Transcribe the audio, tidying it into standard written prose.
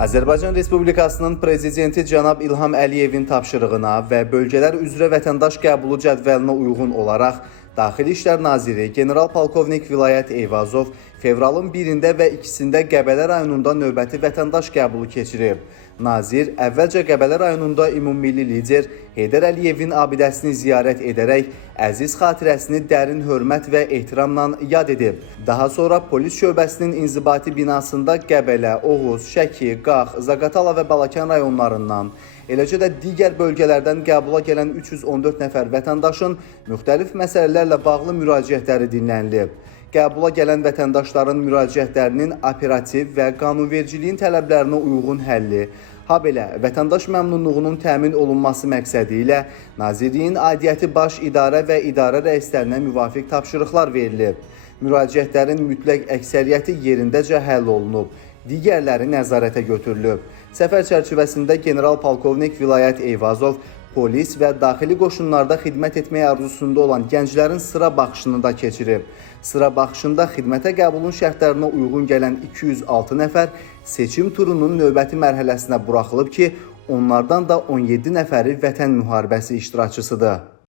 Azərbaycan Respublikasının Prezidenti cənab İlham Əliyevin tapşırığına və bölgələr üzrə vətəndaş qəbulu cədvəlinə uyğun olaraq Daxili İşlər Naziri General-Polkovnik Vilayət Eyvazov fevralın 1-də və 2-sində Qəbələ rayonunda növbəti vətəndaş qəbulu keçirib. Nazir əvvəlcə Qəbələ rayonunda ümummilli lider Heydər Əliyevin abidəsini ziyarət edərək əziz xatirəsini dərin hörmət və ehtiramla yad edib. Daha sonra polis şöbəsinin inzibati binasında Qəbələ, Oğuz, Şəki, Qax, Zaqatala və Balakən rayonlarından, eləcə də digər bölgələrdən qəbula gələn 314 nəfər vətəndaşın müxtəlif məsələlərlə bağlı müraciətləri dinlənilib. Qəbula gələn vətəndaşların müraciətlərinin operativ və qanunvericiliyin tələblərinə uyğun həlli, habelə vətəndaş məmnunluğunun təmin olunması məqsədi ilə Nazirliyin aidiyyəti baş idarə və idarə rəislərinə müvafiq tapşırıqlar verilib. Müraciətlərin mütləq əksəriyyəti yerindəcə həll olunub, digərləri nəzarətə götürülüb. Səfər çərçivəsində General-Polkovnik Vilayət Eyvazov polis və daxili qoşunlarda xidmət etməyə arzusunda olan gənclərin sıra baxışını da keçirib. Sıra baxışında xidmətə qəbulun şərtlərinə uyğun gələn 206 nəfər seçim turunun növbəti mərhələsinə buraxılıb ki, onlardan da 17 nəfəri vətən müharibəsi iştirakçısıdır.